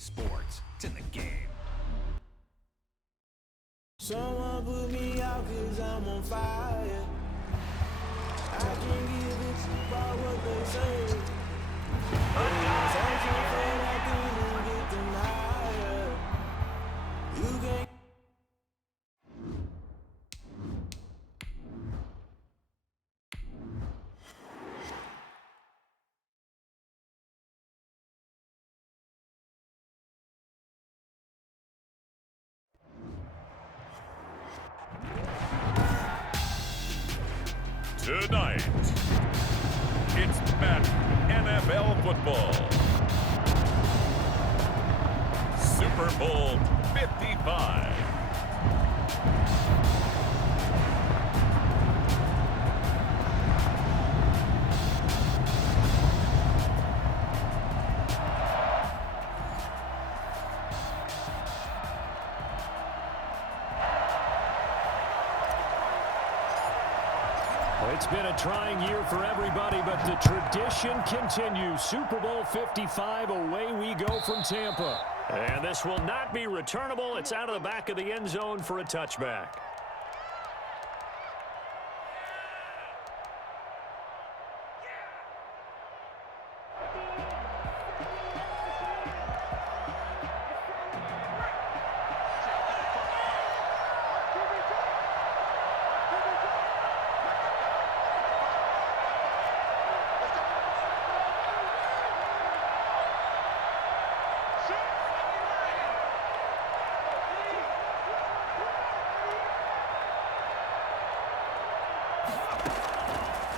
sports. It's in the game. Someone put me out 'cause I'm on fire. I can't give it about what they say. Something fed I couldn't get denied. You can't. Tonight, it's Madden NFL football. Super Bowl 55. It's been a trying year for everybody, but the tradition continues. Super Bowl 55, away we go from Tampa. And this will not be returnable. It's out of the back of the end zone for a touchback.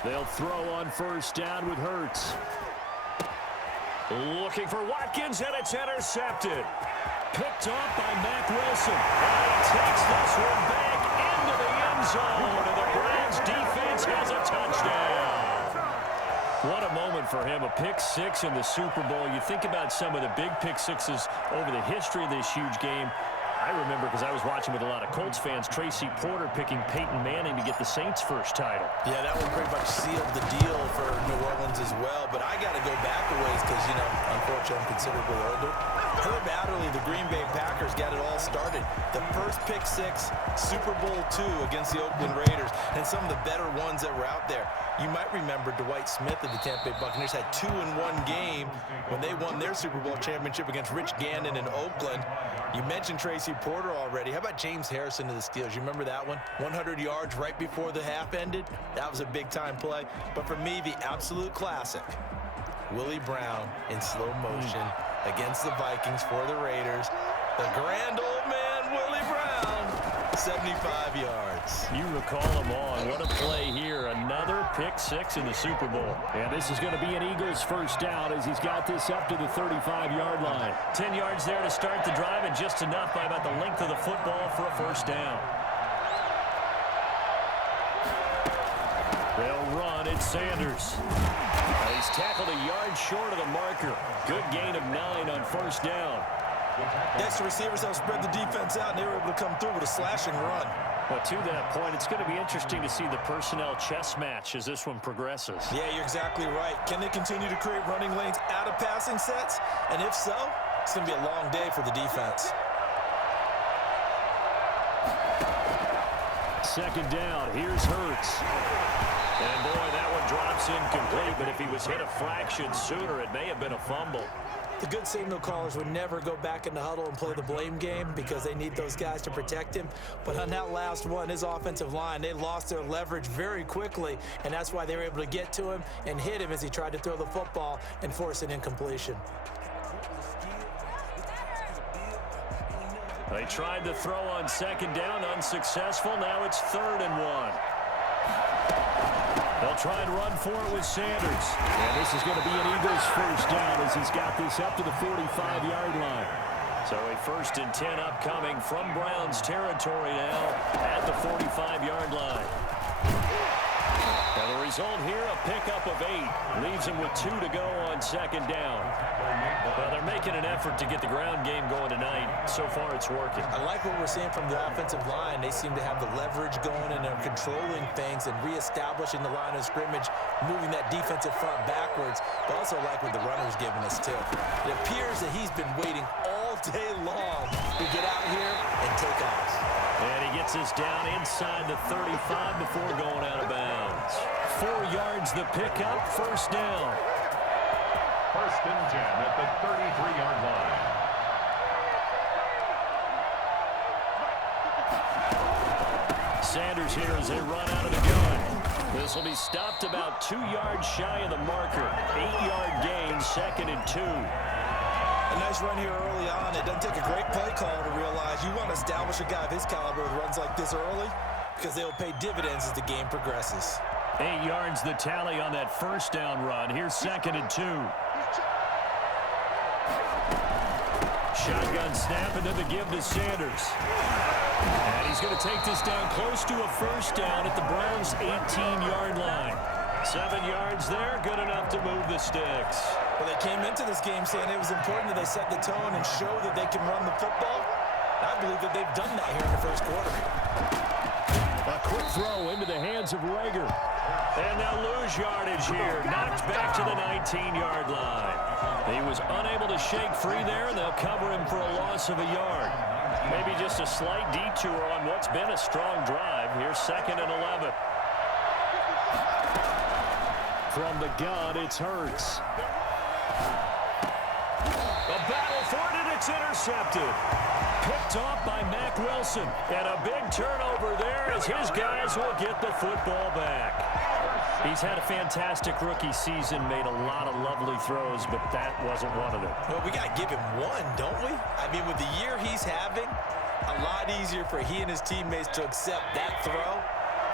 They'll throw on first down with Hurts. Looking for Watkins, and it's intercepted. Picked off by Mack Wilson. And he takes this one back into the end zone, and the Browns defense has a touchdown. What a moment for him, a pick six in the Super Bowl. You think about some of the big pick sixes over the history of this huge game. I remember, because I was watching with a lot of Colts fans, Tracy Porter picking Peyton Manning to get the Saints' first title. Yeah, that one pretty much sealed the deal for New Orleans as well. But I got to go back a ways because, you know, unfortunately I'm considerably older. Herb Adderley, the Green Bay Packers, got it all started. The first pick six, Super Bowl II against the Oakland Raiders, and some of the better ones that were out there. You might remember Dwight Smith of the Tampa Bay Buccaneers had 2-in-1 game when they won their Super Bowl championship against Rich Gannon in Oakland. You mentioned Tracy Porter already. How about James Harrison of the Steelers? You remember that one? 100 yards right before the half ended? That was a big-time play. But for me, the absolute classic, Willie Brown in slow motion against the Vikings for the Raiders. The grand old man, Willie Brown, 75 yards. You recall them on. What a play here. Another pick six in the Super Bowl. And this is going to be an Eagles first down as he's got this up to the 35-yard line. 10 yards there to start the drive, and just enough by about the length of the football for a first down. They'll run. It's Sanders. He's tackled a yard short of the marker. Good gain of 9 on first down. Next, receivers have spread the defense out, and they were able to come through with a slashing run. But to that point, it's going to be interesting to see the personnel chess match as this one progresses. Yeah, you're exactly right. Can they continue to create running lanes out of passing sets? And if so, it's going to be a long day for the defense. Second down. Here's Hurts. And boy, that one drops incomplete, but if he was hit a fraction sooner, it may have been a fumble. The good signal callers would never go back in the huddle and play the blame game because they need those guys to protect him. But on that last one, his offensive line, they lost their leverage very quickly, and that's why they were able to get to him and hit him as he tried to throw the football and force an incompletion. They tried to throw on second down, unsuccessful. Now it's 3rd and 1. They'll try and run for it with Sanders. And this is going to be an Eagles first down as he's got this up to the 45-yard line. So a 1st and 10 upcoming from Browns territory now at the 45-yard line. And the result here, a pickup of 8. Leaves him with 2 to go on second down. Well, they're making an effort to get the ground game going tonight. So far, it's working. I like what we're seeing from the offensive line. They seem to have the leverage going, and they're controlling things and reestablishing the line of scrimmage, moving that defensive front backwards. But also like what the runner's giving us, too. It appears that he's been waiting all day long to get out here and take off. And he gets us down inside the 35 before going out of bounds. 4 yards the pickup, first down. First and 10 at the 33-yard line. Sanders here as they run out of the gun. This will be stopped about 2 yards shy of the marker. 8-yard gain, second and 2. A nice run here early on. It doesn't take a great play call to realize you want to establish a guy of his caliber with runs like this early because they'll pay dividends as the game progresses. 8 yards the tally on that first down run. Here's second and 2. Shotgun snap and then the give to Sanders. And he's going to take this down close to a first down at the Browns' 18-yard line. 7 yards there, good enough to move the sticks. Well, they came into this game saying it was important that they set the tone and show that they can run the football. I believe that they've done that here in the first quarter. A quick throw into the hands of Rager. And they'll lose yardage here. Knocked back to the 19-yard line. He was unable to shake free there, and they'll cover him for a loss of a yard. Maybe just a slight detour on what's been a strong drive. Here's second and 11. From the gun, it's Hurts. A battle for it, and it's intercepted. Picked off by Mack Wilson. And a big turnover there as his guys will get the football back. He's had a fantastic rookie season, made a lot of lovely throws, but that wasn't one of them. Well, we got to give him one, don't we? I mean, with the year he's having, a lot easier for he and his teammates to accept that throw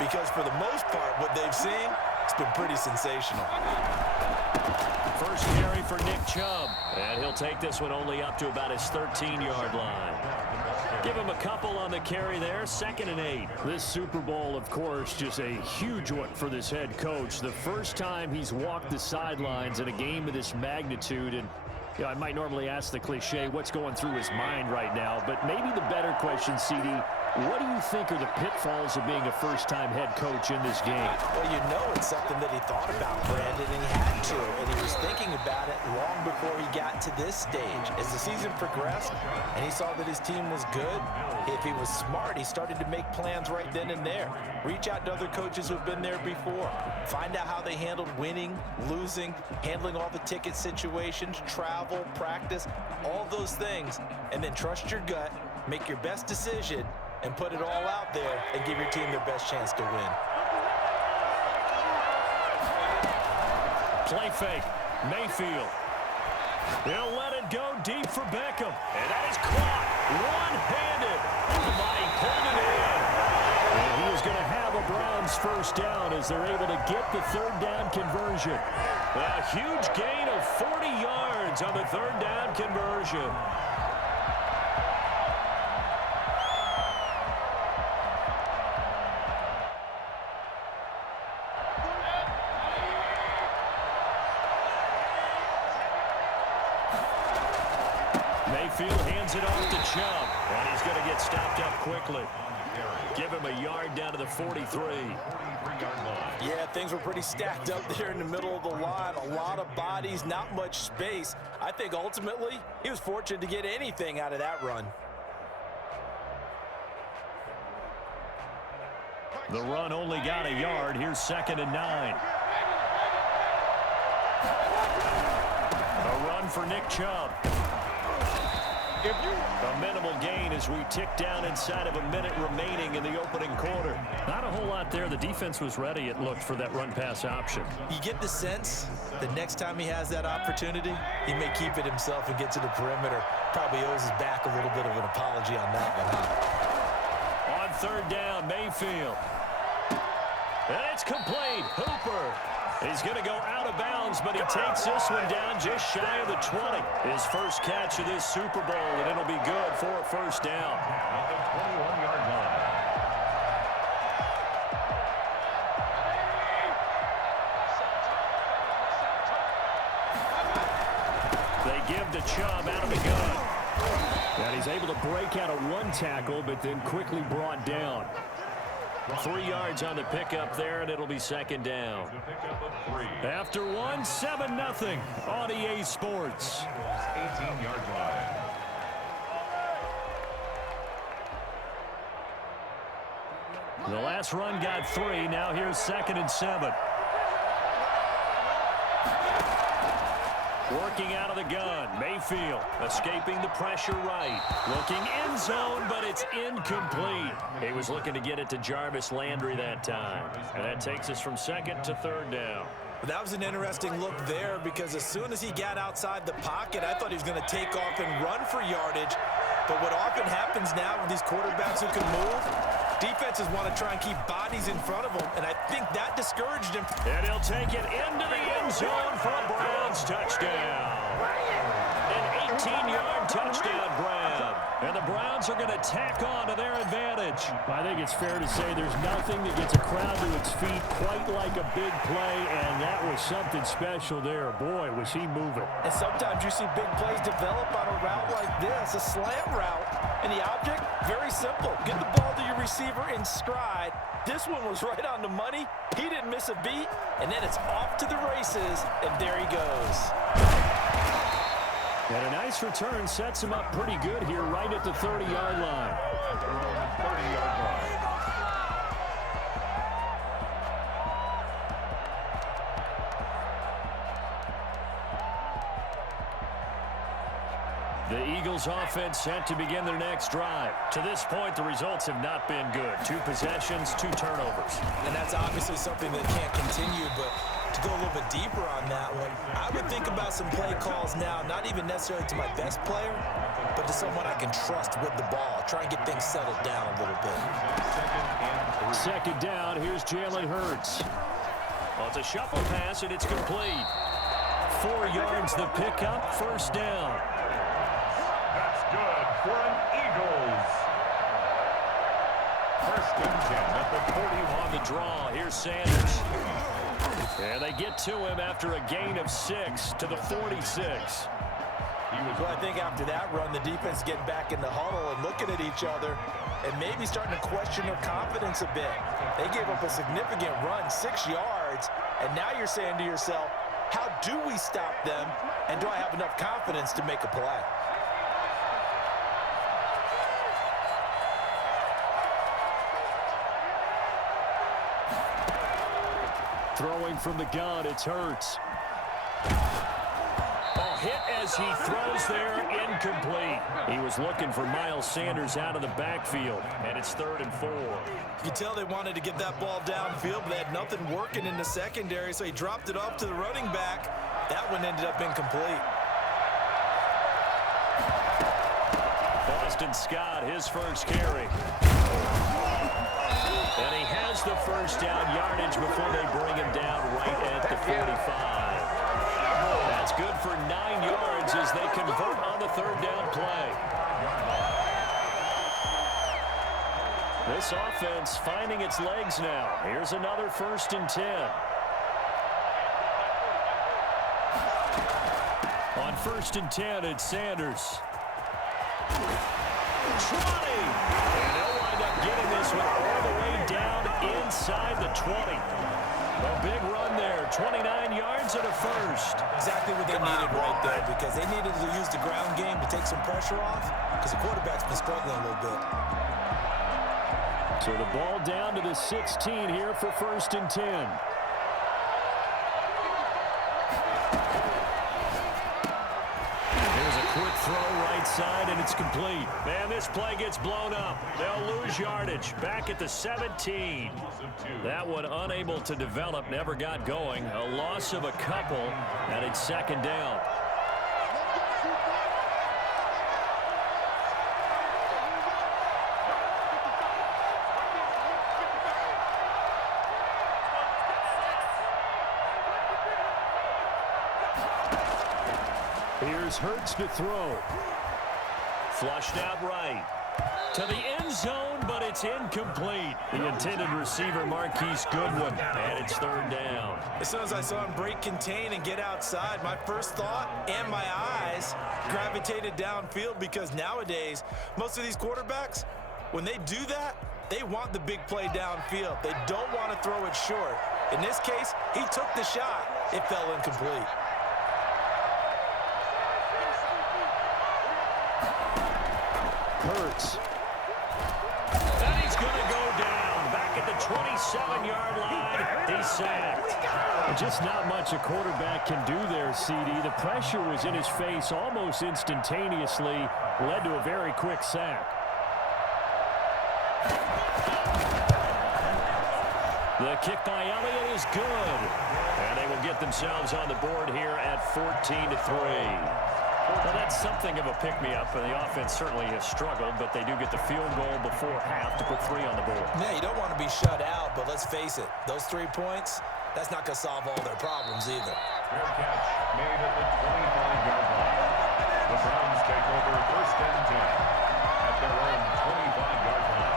because for the most part, what they've seen, it's been pretty sensational. First carry for Nick Chubb, and he'll take this one only up to about his 13-yard line. Give him a couple on the carry there, second and 8. This Super Bowl, of course, just a huge one for this head coach. The first time he's walked the sidelines in a game of this magnitude, and you know, I might normally ask the cliche, what's going through his mind right now, but maybe the better question, CD, what do you think are the pitfalls of being a first-time head coach in this game? Well, you know it's something that he thought about, Brandon, and he had to, and he was thinking about it long before he got to this stage. As the season progressed and he saw that his team was good, if he was smart, he started to make plans right then and there. Reach out to other coaches who've been there before. Find out how they handled winning, losing, handling all the ticket situations, travel, practice, all those things, and then trust your gut, make your best decision, and put it all out there and give your team their best chance to win. Play fake. Mayfield. They'll let it go deep for Beckham. And that is caught one-handed. Somebody pulled it in. And he is going to have a Browns first down as they're able to get the third down conversion. A huge gain of 40 yards on the third down conversion. Mayfield hands it off to Chubb, and he's going to get stopped up quickly. Give him a yard down to the 43. Yeah, things were pretty stacked up there in the middle of the line. A lot of bodies, not much space. I think ultimately he was fortunate to get anything out of that run. The run only got a yard. Here's second and 9. A run for Nick Chubb. A minimal gain as we tick down inside of a minute remaining in the opening quarter. Not a whole lot there. The defense was ready, it looked, for that run-pass option. You get the sense that next time he has that opportunity, he may keep it himself and get to the perimeter. Probably owes his back a little bit of an apology on that one, huh? On third down, Mayfield. And it's complete. Hooper. He's going to go out of bounds, but he takes this one down just shy of the 20. His first catch of this Super Bowl, and it'll be good for a first down. At the 21-yard line. They give to Chubb out of the gun. And he's able to break out of one tackle, but then quickly brought down. 3 yards on the pickup there, and it'll be second down. After one, 7-0 on EA Sports. 18-yard line. The last run got 3. Now here's 2nd and 7. Working out of the gun. Mayfield escaping the pressure right. Looking end zone, but it's incomplete. He was looking to get it to Jarvis Landry that time. And that takes us from 2nd to 3rd down. That was an interesting look there because as soon as he got outside the pocket, I thought he was going to take off and run for yardage. But what often happens now with these quarterbacks who can move, defenses want to try and keep bodies in front of them, and I think that discouraged him. And he'll take it into the end zone for a Browns touchdown. An 18-yard touchdown grab. And the Browns are going to tack on to their advantage. I think it's fair to say there's nothing that gets a crowd to its feet quite like a big play, and that was something special there. Boy, was he moving. And sometimes you see big plays develop on a route like this, a slant route. And the object, very simple. Get the ball to your receiver in stride. This one was right on the money. He didn't miss a beat. And then it's off to the races, and there he goes. And a nice return sets him up pretty good here right at the 30-yard line. 30-yard line. The Eagles offense set to begin their next drive. To this point, the results have not been good. 2 possessions, 2 turnovers. And that's obviously something that can't continue, but to go a little bit deeper on that one, I would think about some play calls now, not even necessarily to my best player, but to someone I can trust with the ball. Try and get things settled down a little bit. 2nd down, here's Jalen Hurts. Well, it's a shuffle pass, and it's complete. 4 yards the pickup, 1st down. That's good for an Eagles. 1st and 10 at the 40. On the draw, here's Sanders. And they get to him after a gain of 6 to the 46. Well, I think after that run, the defense getting back in the huddle and looking at each other and maybe starting to question their confidence a bit. They gave up a significant run, 6 yards, and now you're saying to yourself, how do we stop them, and do I have enough confidence to make a play? Throwing from the gun, it's Hurts. Hit as he throws there, incomplete. He was looking for Miles Sanders out of the backfield, and it's 3rd and 4. You can tell they wanted to get that ball downfield, but they had nothing working in the secondary, so he dropped it off to the running back. That one ended up incomplete. Boston Scott, his first carry. And he has the 1st down yardage before they bring him down right at the 45. That's good for 9 yards as they convert on the 3rd down play. This offense finding its legs now. Here's another 1st and 10. On 1st and 10, it's Sanders. 20! And they'll wind up getting this one all the way down inside the 20. A big run there, 29 yards and a 1st. Exactly what they needed right there, because they needed to use the ground game to take some pressure off, because the quarterback's been struggling a little bit. So the ball down to the 16 here for 1st and 10. Quick throw right side, and it's complete. Man, this play gets blown up. They'll lose yardage. Back at the 17. That one unable to develop, never got going. A loss of a couple, and it's 2nd down. Here's Hurts to throw. Flushed out right. To the end zone, but it's incomplete. The intended receiver, Marquise Goodwin, and it's 3rd down. As soon as I saw him break contain and get outside, my first thought and my eyes gravitated downfield, because nowadays, most of these quarterbacks, when they do that, they want the big play downfield. They don't want to throw it short. In this case, he took the shot. It fell incomplete. Hurts. And he's going to go down back at 27-yard line. He's sacked. Just not much a quarterback can do there, CD. The pressure was in his face almost instantaneously, led to a very quick sack. The kick by Elliott is good. And they will get themselves on the board here at 14-3. Well, that's something of a pick-me-up, and the offense certainly has struggled, but they do get the field goal before half to put 3 on the board. Yeah, you don't want to be shut out, but let's face it, those 3 points, that's not going to solve all their problems either. Fair catch made at the 25-yard line. The Browns take over 1st and 10 at their own 25-yard line.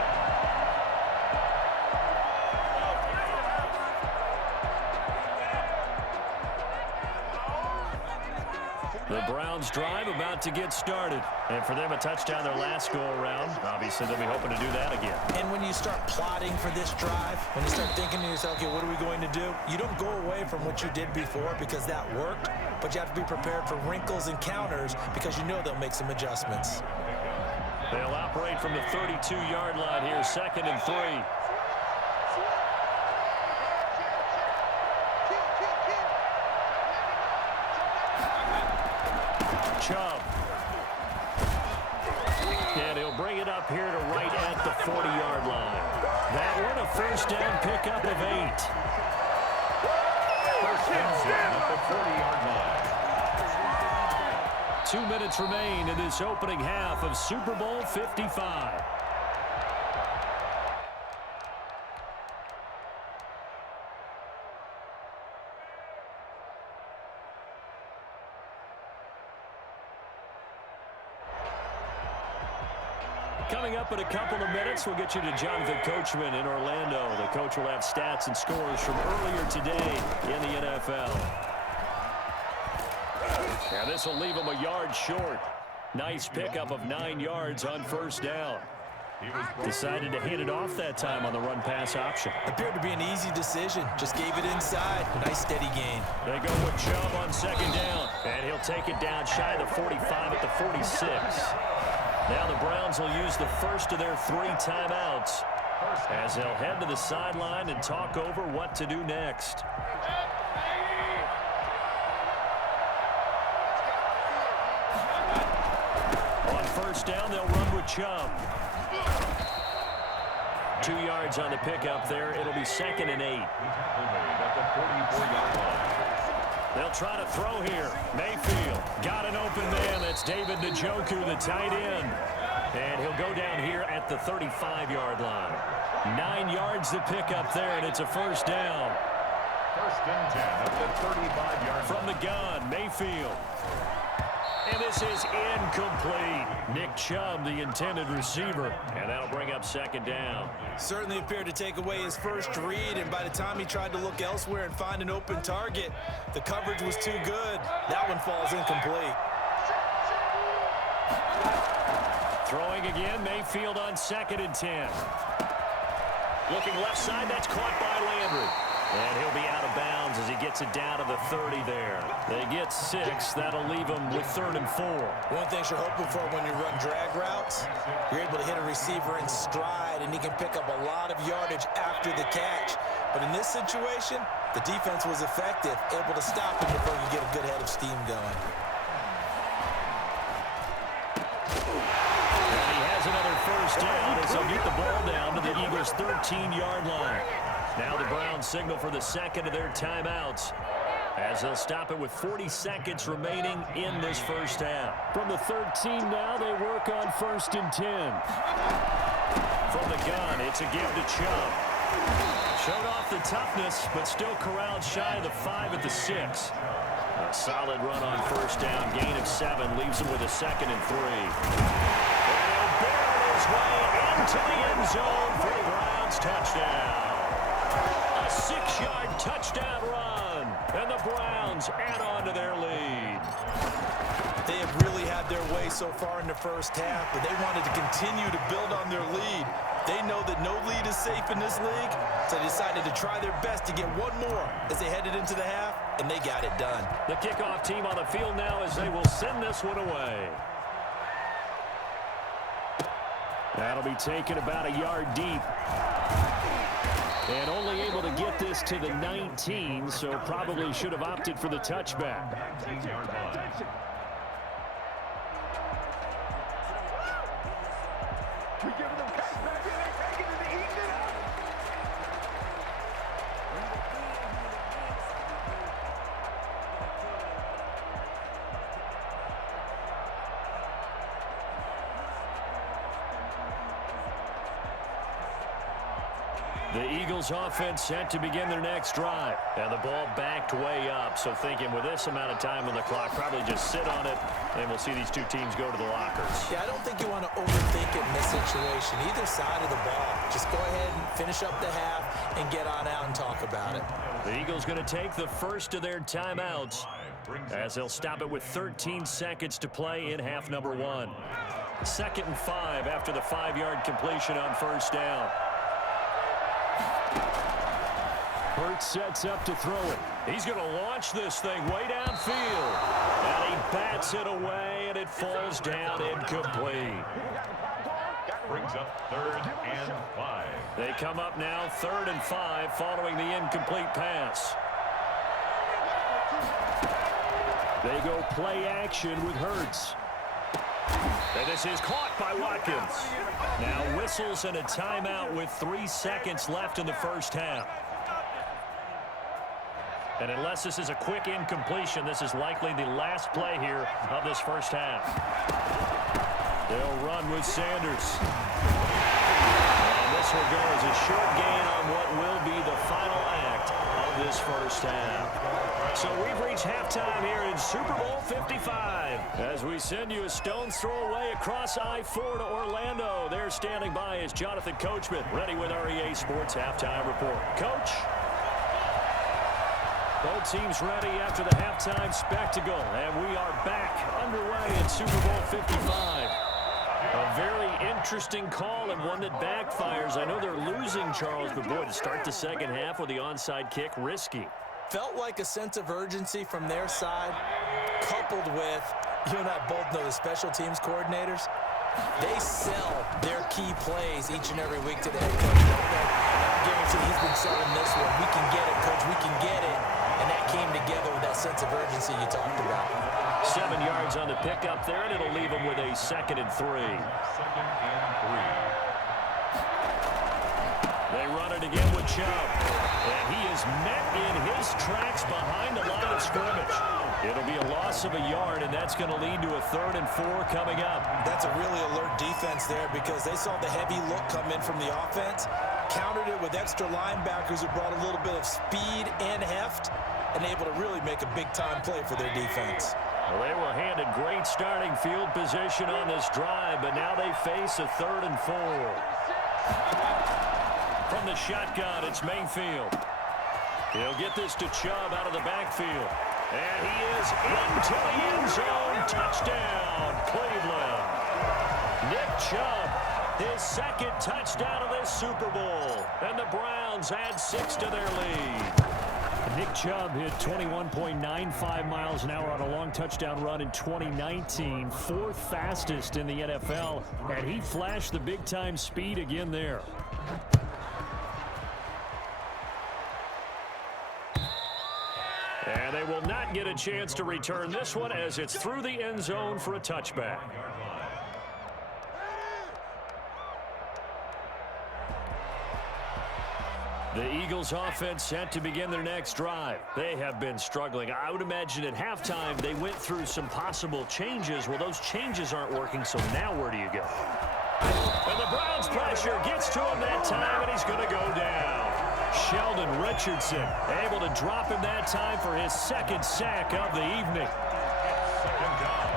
The Browns drive about to get started. And for them, a touchdown their last go-around. Obviously, they'll be hoping to do that again. And when you start plotting for this drive, when you start thinking to yourself, okay, what are we going to do? You don't go away from what you did before because that worked, but you have to be prepared for wrinkles and counters because you know they'll make some adjustments. They'll operate from the 32-yard line here, 2nd and 3. Chubb. And he'll bring it up here to right at the 40-yard line. That one a 1st down pickup of 8. 1st and 10 at the 40-yard line. 2 minutes remain in this opening half of Super Bowl 55. Coming up in a couple of minutes, we'll get you to Jonathan Coachman in Orlando. The coach will have stats and scores from earlier today in the NFL. And this will leave him a yard short. Nice pickup of 9 yards on 1st down. Decided to hand it off that time on the run-pass option. Appeared to be an easy decision. Just gave it inside. Nice steady gain. They go with Chubb on 2nd down. And he'll take it down shy of the 45 at the 46. Now the Browns will use the first of their 3 timeouts as they'll head to the sideline and talk over what to do next. On 1st down, they'll run with Chubb. 2 yards on the pickup there. It'll be 2nd and 8. At the 44-yard line. They'll try to throw here. Mayfield got an open man. That's David Njoku, the tight end. And he'll go down here at the 35-yard line. 9 yards to pick up there, and it's a 1st down. 1st and 10 at the 35-yard line. From the gun, Mayfield. And this is incomplete. Nick Chubb, the intended receiver. And that'll bring up 2nd down. Certainly appeared to take away his first read, and by the time he tried to look elsewhere and find an open target, the coverage was too good. That one falls incomplete. Throwing again, Mayfield on 2nd and 10. Looking left side, that's caught by Landry. And he'll be out of bounds as he gets it down to the 30 there. They get 6. That'll leave him with 3rd and 4. One thing you're hoping for when you run drag routes, you're able to hit a receiver in stride, and he can pick up a lot of yardage after the catch. But in this situation, the defense was effective, able to stop him before you get a good head of steam going. And he has another 1st down as he'll get the ball down to the Eagles' 13-yard line. Now the Browns signal for the 2nd of their timeouts as they'll stop it with 40 seconds remaining in this 1st half. From the 13 now, they work on 1st and 10. From the gun, it's a give to Chubb. Showed off the toughness, but still corralled shy of the 5 at the 6. A solid run on 1st down. Gain of 7 leaves him with a 2nd and 3. And he'll barrel his way into the end zone for the Browns touchdown. A 6-yard touchdown run, and the Browns add on to their lead. They have really had their way so far in the 1st half, but they wanted to continue to build on their lead. They know that no lead is safe in this league, so they decided to try their best to get one more as they headed into the half, and they got it done. The kickoff team on the field now as they will send this one away. That'll be taken about a yard deep. And only able to get this to the 19, so probably should have opted for the touchback. 19-yard line. The Eagles offense set to begin their next drive. And the ball backed way up. So thinking with this amount of time on the clock, probably just sit on it, and we'll see these two teams go to the lockers. Yeah, I don't think you want to overthink it in this situation. Either side of the ball. Just go ahead and finish up the half and get on out and talk about it. The Eagles going to take the first of their timeouts as they'll stop it with 13 seconds to play in half number 1. 2nd and 5 after the 5-yard completion on first down. Hurts sets up to throw it. He's going to launch this thing way downfield. And he bats it away, and it falls down incomplete. Brings up 3rd and 5. They come up now 3rd and 5 following the incomplete pass. They go play action with Hurts. And this is caught by Watkins. Now whistles and a timeout with 3 seconds left in the first half. And unless this is a quick incompletion, this is likely the last play here of this first half. They'll run with Sanders. And this will go as a short gain on what will be the final act of this first half. So we've reached halftime here in Super Bowl 55. As we send you a stone's throw away across I-4 to Orlando. There standing by is Jonathan Coachman, ready with our EA Sports Halftime Report. Coach? Both teams ready after the halftime spectacle, and we are back underway in Super Bowl 55. A very interesting call and one that backfires. I know they're losing, Charles, but boy, to start the second half with the onside kick, risky. Felt like a sense of urgency from their side, coupled with, you and I both know the special teams coordinators, they sell their key plays each and every week to the head coach. I guarantee he's been selling this one. We can get it, coach, we can get it. And that came together with that sense of urgency you talked about. 7 yards on the pickup there, and it'll leave them with a 2nd and 3. 2nd and 3. They run it again with Chubb. And he is met in his tracks behind the line of scrimmage. It'll be a loss of a yard, and that's going to lead to a 3rd and 4 coming up. That's a really alert defense there because they saw the heavy look come in from the offense, countered it with extra linebackers who brought a little bit of speed and heft, and able to really make a big-time play for their defense. Well, they were handed great starting field position on this drive, but now they face a 3rd and 4. From the shotgun, it's Mayfield. He'll get this to Chubb out of the backfield. And he is into the end zone. Touchdown, Cleveland. Nick Chubb, his 2nd touchdown of this Super Bowl. And the Browns add 6 to their lead. Nick Chubb hit 21.95 miles an hour on a long touchdown run in 2019, 4th fastest in the NFL, and he flashed the big-time speed again there. And they will not get a chance to return this one as it's through the end zone for a touchback. The Eagles offense set to begin their next drive. They have been struggling. I would imagine at halftime they went through some possible changes. Well, those changes aren't working, so now where do you go? And the Browns pressure gets to him that time, and he's going to go down. Sheldon Richardson able to drop him that time for his 2nd sack of the evening. 2nd down.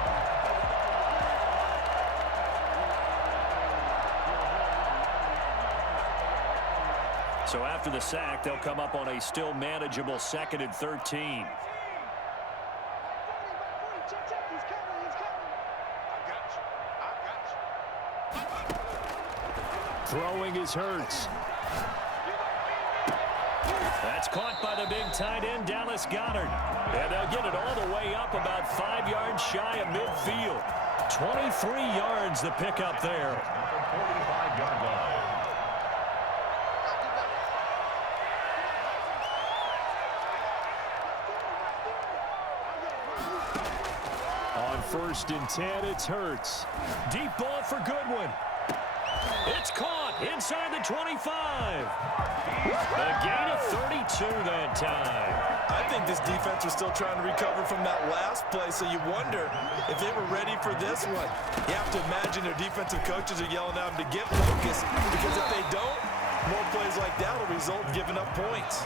So after the sack, they'll come up on a still manageable 2nd and 13. Throwing is Hurts. That's caught by the big tight end, Dallas Goedert. And they'll get it all the way up about 5 yards shy of midfield. 23 yards the pickup there. 45-yard line. 1st and 10. It's Hurts. Deep ball for Goodwin. It's caught inside the 25. A gain of 32 that time. I think this defense was still trying to recover from that last play, so you wonder if they were ready for this one. You have to imagine their defensive coaches are yelling at them to get focused, because if they don't, more plays like that will result in giving up points.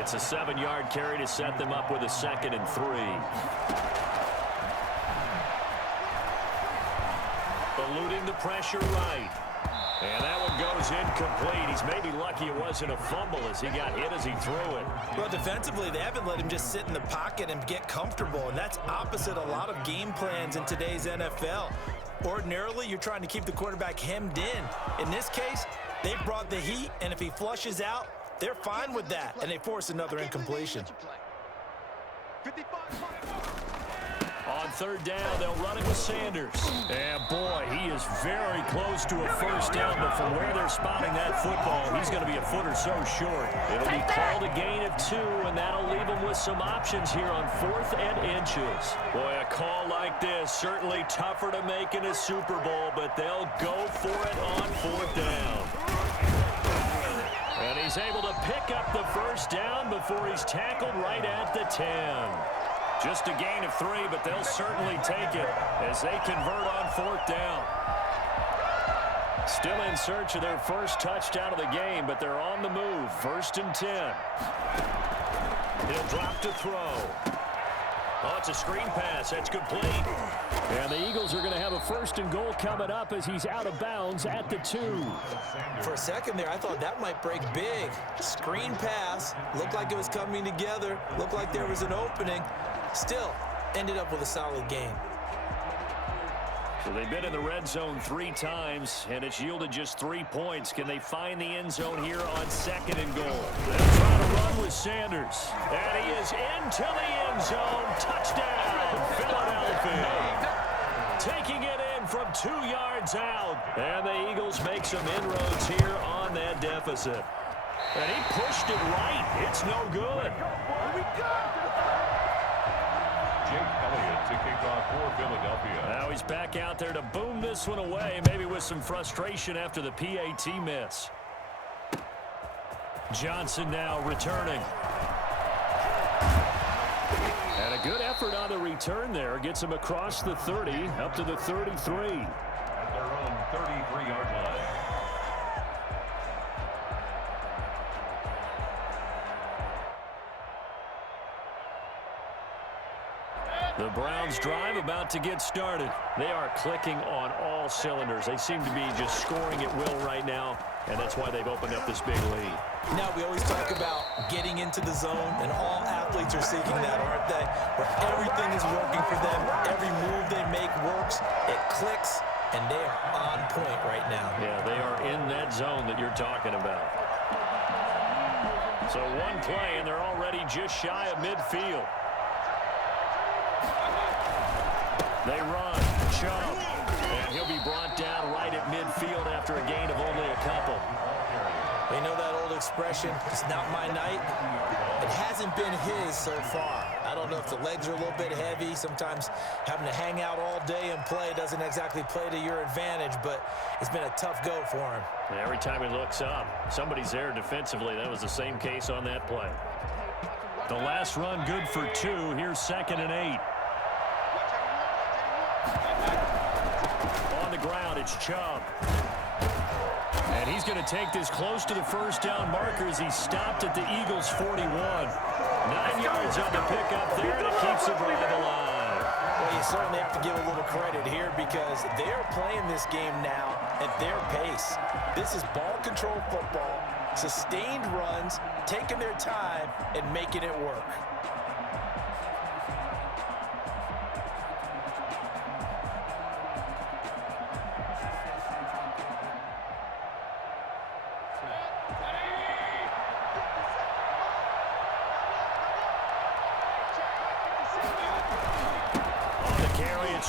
It's a 7-yard carry to set them up with a 2nd and 3. Eluding the pressure right. And that one goes incomplete. He's maybe lucky it wasn't a fumble as he got hit as he threw it. Well, defensively, they haven't let him just sit in the pocket and get comfortable, and that's opposite a lot of game plans in today's NFL. Ordinarily, you're trying to keep the quarterback hemmed in. In this case, they brought the heat, and if he flushes out, they're fine with that, and they force another incompletion. On 3rd down, they'll run it with Sanders. And boy, he is very close to a 1st down, but from where they're spotting that football, he's going to be a foot or so short. It'll be called a gain of 2, and that'll leave him with some options here on 4th and inches. Boy, a call like this, certainly tougher to make in a Super Bowl, but they'll go for it on 4th down. And he's able to pick up the 1st down before he's tackled right at the 10. Just a gain of 3, but they'll certainly take it as they convert on 4th down. Still in search of their first touchdown of the game, but they're on the move. 1st and 10. He'll drop to throw. Oh, it's a screen pass. That's complete. And the Eagles are going to have a 1st and goal coming up as he's out of bounds at the 2. For a second there, I thought that might break big. Screen pass. Looked like it was coming together. Looked like there was an opening. Still, ended up with a solid game. So they've been in the red zone 3 times, and it's yielded just 3 points. Can they find the end zone here on 2nd and goal? They'll try to run with Sanders. And he is into the end zone. Touchdown, Philadelphia. Taking it in from 2 yards out. And the Eagles make some inroads here on that deficit. And he pushed it right. It's no good. Here we go. Jake Elliott to kick off for Philadelphia. Now he's back out there to boom this one away, maybe with some frustration after the PAT miss. Johnson now returning. And a good effort on the return there. Gets him across the 30, up to the 33. At their own 33-yard line. The Browns drive about to get started. They are clicking on all cylinders. They seem to be just scoring at will right now, and that's why they've opened up this big lead. Now, we always talk about getting into the zone, and all athletes are seeking that, aren't they? Where everything is working for them, every move they make works, it clicks, and they are on point right now. Yeah, they are in that zone that you're talking about. So one play, and they're already just shy of midfield. They run, Chubb, and he'll be brought down right at midfield after a gain of only a couple. You know that old expression, it's not my night? It hasn't been his so far. I don't know if the legs are a little bit heavy. Sometimes having to hang out all day and play doesn't exactly play to your advantage, but it's been a tough go for him. And every time he looks up, somebody's there defensively. That was the same case on that play. The last run good for 2. Here's 2nd and 8. On the ground, it's Chubb. And he's going to take this close to the 1st down marker as he's stopped at the Eagles' 41. 9 yards on the pickup there, and it keeps the drive alive. Well, you certainly have to give a little credit here because they're playing this game now at their pace. This is ball control football, sustained runs, taking their time, and making it work.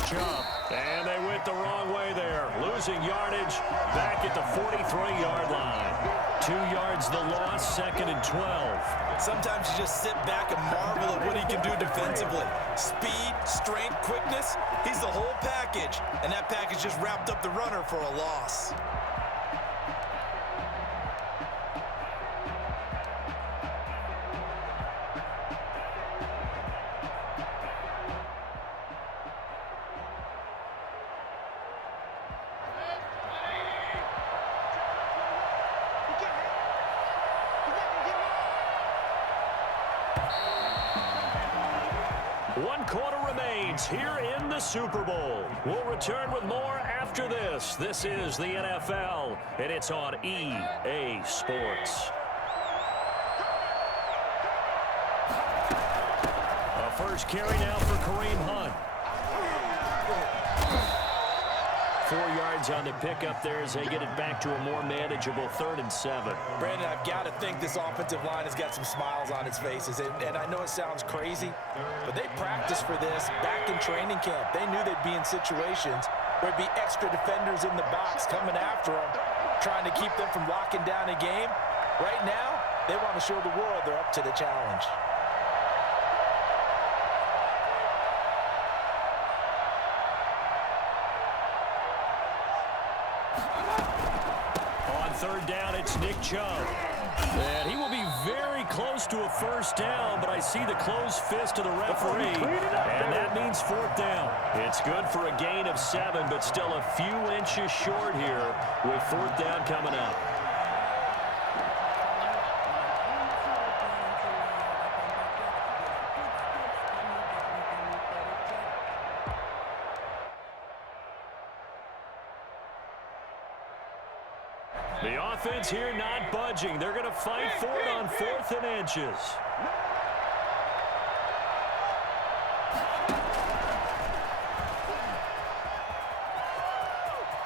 Chubb, and they went the wrong way there, losing yardage back at the 43-yard line. 2 yards the loss, 2nd and 12. Sometimes you just sit back and marvel at what he can do defensively. Speed, strength, quickness, he's the whole package. And that package just wrapped up the runner for a loss. One quarter remains here in the Super Bowl. We'll return with more after this. This is the NFL, and it's on EA Sports. A first carry now for Kareem Hunt. 4 yards on the pickup there as they get it back to a more manageable 3rd and 7. Brandon, I've got to think this offensive line has got some smiles on its faces. And I know it sounds crazy, but they practiced for this back in training camp. They knew they'd be in situations where there'd be extra defenders in the box coming after them, trying to keep them from locking down a game. Right now, they want to show the world they're up to the challenge. On 3rd down, it's Nick Chubb. And he will be very close to a first down, but I see the closed fist of the referee, and that means 4th down. It's good for a gain of 7, but still a few inches short here with 4th down coming up. The offense here not budging. They're going to fight for it on 4th and inches.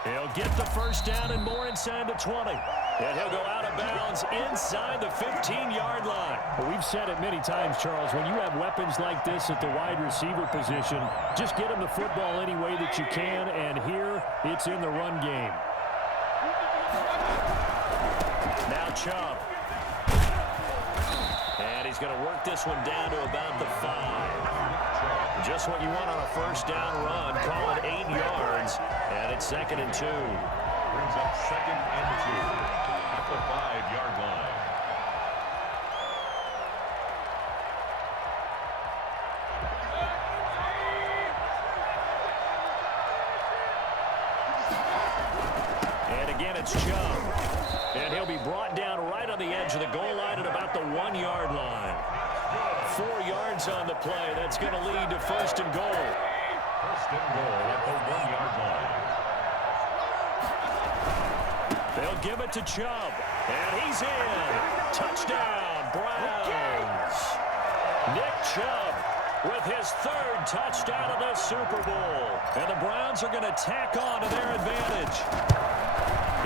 He'll get the first down and more inside the 20. And he'll go out of bounds inside the 15-yard line. Well, we've said it many times, Charles, when you have weapons like this at the wide receiver position, just get them the football any way that you can, and here it's in the run game. Now Chubb. And he's going to work this one down to about the 5. Just what you want on a first down run. Call it 8 yards. And it's 2nd and 2. Brings up 2nd and 2 at the 5-yard line. And again, it's Chubb. And he'll be brought down right on the edge of the goal line at about the 1-yard line. 4 yards on the play. That's going to lead to 1st and goal. 1st and goal at the 1-yard line. They'll give it to Chubb. And he's in. Touchdown, Browns. Nick Chubb with his 3rd touchdown of the Super Bowl. And the Browns are going to tack on to their advantage.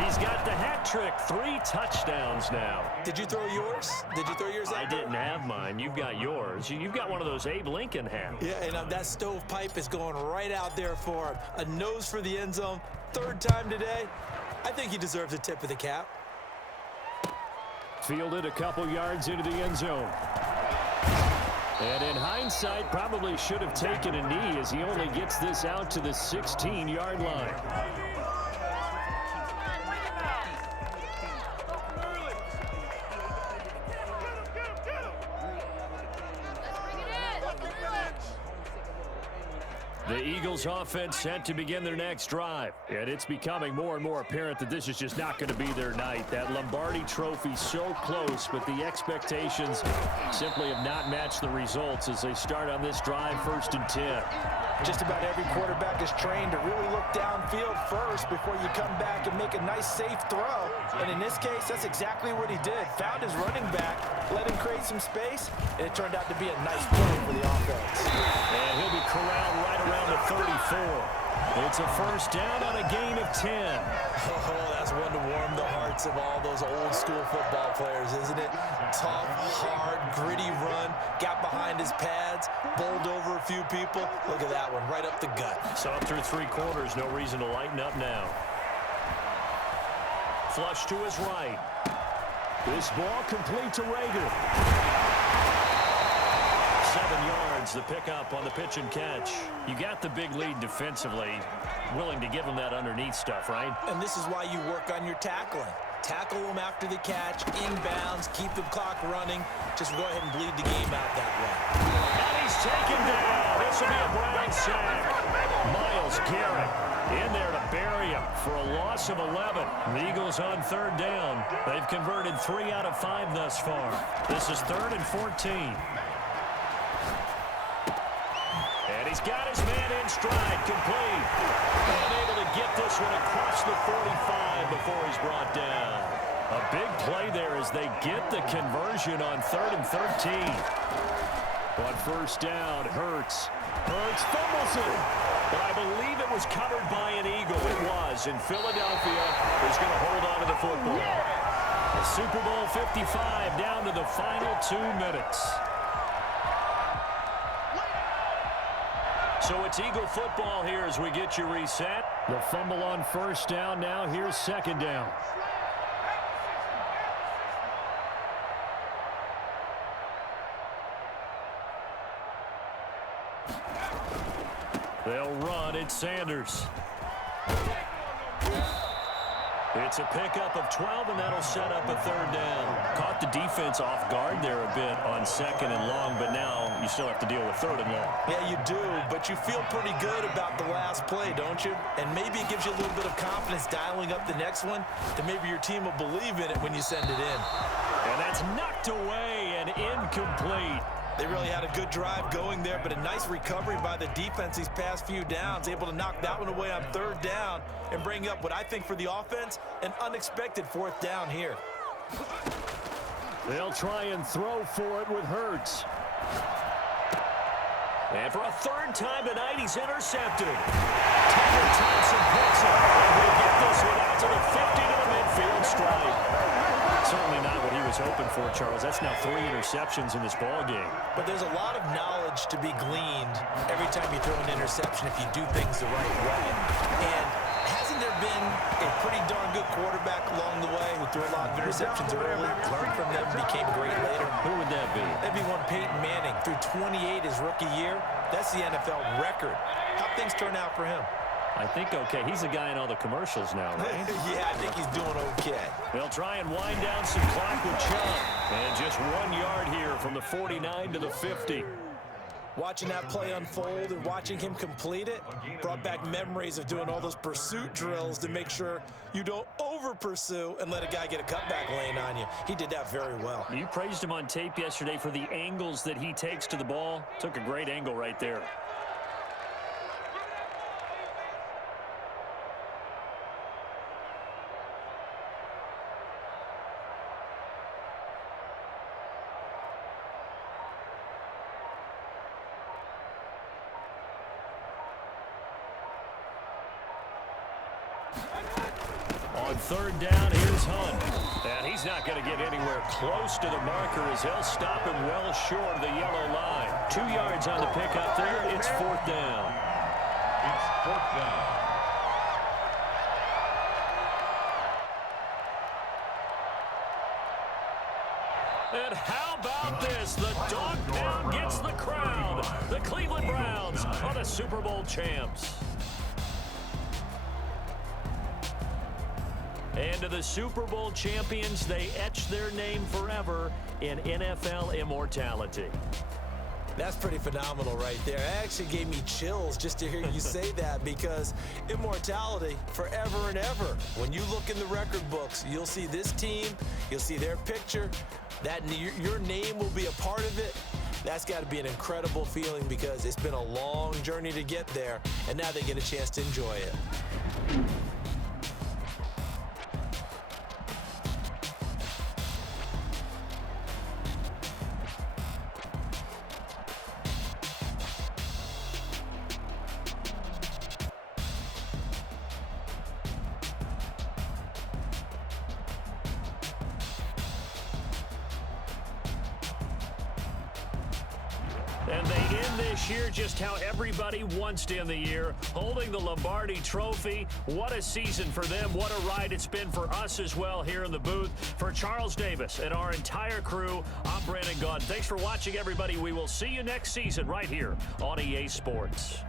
He's got the hat trick, 3 touchdowns now. Did you throw yours? Did you throw yours out I there? didn't have mine. You've got yours. You've got one of those Abe Lincoln hats. Yeah, and that stovepipe is going right out there for him. A nose for the end zone. 3rd time today. I think he deserves a tip of the cap. Fielded a couple yards into the end zone. And in hindsight, probably should have taken a knee as he only gets this out to the 16-yard line. The Eagles offense set to begin their next drive. And it's becoming more and more apparent that this is just not going to be their night. That Lombardi trophy so close, but the expectations simply have not matched the results as they start on this drive 1st and 10. Just about every quarterback is trained to really look downfield first before you come back and make a nice, safe throw. And in this case, that's exactly what he did. Found his running back, let him create some space, and it turned out to be a nice play for the offense. And he'll be corralled right around the 34. It's a first down on a gain of 10. Oh, that's one to warm the hearts of all those old school football players, isn't it? Tough, hard, gritty run, got behind his pads, bowled over a few people. Look at that one, right up the gut. Saw through 3 quarters, no reason to lighten up now. Flush to his right. This ball complete to Rager. 7 yards, the pickup on the pitch and catch. You got the big lead defensively. Willing to give them that underneath stuff, right? And this is why you work on your tackling. Tackle them after the catch, inbounds, keep the clock running. Just go ahead and bleed the game out that way. And he's taken down. This will be a Brown sack. Myles Garrett in there to bury him for a loss of 11. The Eagles on 3rd down. They've converted 3 out of 5 thus far. This is 3rd and 14. And he's got his man in stride, complete. Unable to get this one across the 45 before he's brought down. A big play there as they get the conversion on 3rd and 13. On 1st down, Hurts. Hurts fumbles it. But I believe it was covered by an Eagle. It was. And Philadelphia is going to hold on to the football. The Super Bowl 55 down to the final 2 minutes. So it's Eagle football here as we get you reset. The fumble on 1st down. Now here's 2nd down. They'll run. It's Sanders. It's a pickup of 12, and that'll set up a 3rd down. Caught the defense off guard there a bit on 2nd and long, but now you still have to deal with 3rd and long. Yeah, you do, but you feel pretty good about the last play, don't you? And maybe it gives you a little bit of confidence dialing up the next one that maybe your team will believe in it when you send it in. And that's knocked away and incomplete. They really had a good drive going there, but a nice recovery by the defense these past few downs, able to knock that one away on 3rd down and bring up what I think for the offense, an unexpected 4th down here. They'll try and throw for it with Hurts. And for a 3rd time tonight, he's intercepted. Taylor Thompson picks it. And we'll get this one out to the 50 to the midfield stripe. Certainly not what he was hoping for, Charles. That's now 3 interceptions in this ball game. But there's a lot of knowledge to be gleaned every time you throw an interception if you do things the right way. And hasn't there been a pretty darn good quarterback along the way who threw a lot of interceptions early, learned from them, became great later? Who would that be? That'd be one Peyton Manning. Threw 28 his rookie year. That's the NFL record. How'd things turn out for him? I think okay. He's the guy in all the commercials now, right? Yeah, I think he's doing okay. They'll try and wind down some clock with Chubb. And just 1 yard here from the 49 to the 50. Watching that play unfold and watching him complete it brought back memories of doing all those pursuit drills to make sure you don't over-pursue and let a guy get a cutback lane on you. He did that very well. You praised him on tape yesterday for the angles that he takes to the ball. Took a great angle right there. On 3rd down, here's Hunt. And he's not going to get anywhere close to the marker as they'll stop him well short of the yellow line. 2 yards on the pickup there. It's 4th down. It's 4th down. And how about this? The dog pound gets the crown. The Cleveland Browns are the Super Bowl champs. And to the Super Bowl champions, they etch their name forever in NFL immortality. That's pretty phenomenal right there. It actually gave me chills just to hear you say that, because immortality forever and ever. When you look in the record books, you'll see this team, you'll see their picture, that your name will be a part of it. That's got to be an incredible feeling, because it's been a long journey to get there, and now they get a chance to enjoy it. And they end this year just how everybody wants to end the year, holding the Lombardi Trophy. What a season for them. What a ride it's been for us as well here in the booth. For Charles Davis and our entire crew, I'm Brandon Gaudin. Thanks for watching, everybody. We will see you next season right here on EA Sports.